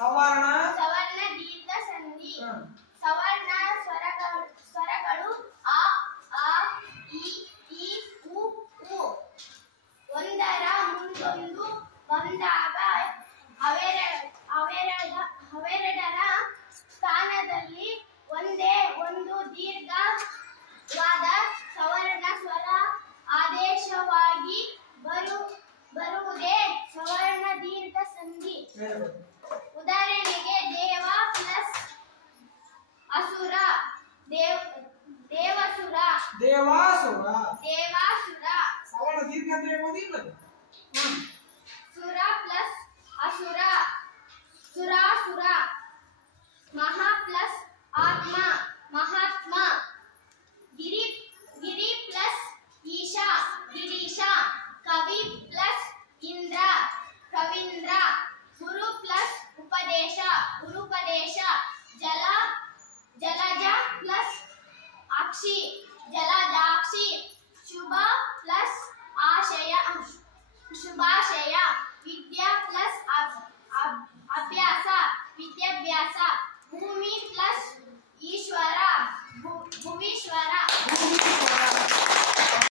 ಸವರ್ಣ ಸವರ್ಣ ದೀರ್ಘ ಸಂಧಿ ಸವರ್ಣ ಸ್ವರಗಳು ಅ ಆ ಇ ಈ ಉ ಊ ಒಂದರ ಮುಂದೊಂದು ಬಂದಾಗ ಅವೆರಡರ ಸ್ಥಾನದಲ್ಲಿ ಒಂದೇ ಒಂದು ದೀರ್ಘವಾದ ಸವರ್ಣ ಸ್ವರ ಆದೇಶವಾಗಿ ಬರುವುದೇ ಸವರ್ಣ ದೀರ್ಘ ಸಂಧಿ. ಉದಾಹರಣೆಗೆ ದೇವ ಪ್ಲಸ್ ಅಸುರ ದೇವಾಸುರ ದೇವಾಸುರ ದೇವಾಸುರ ಸವರ್ಣ ದೀರ್ಘ ಅಂತ ಹೇಳ್ಬೋದಿಲ್ಲ.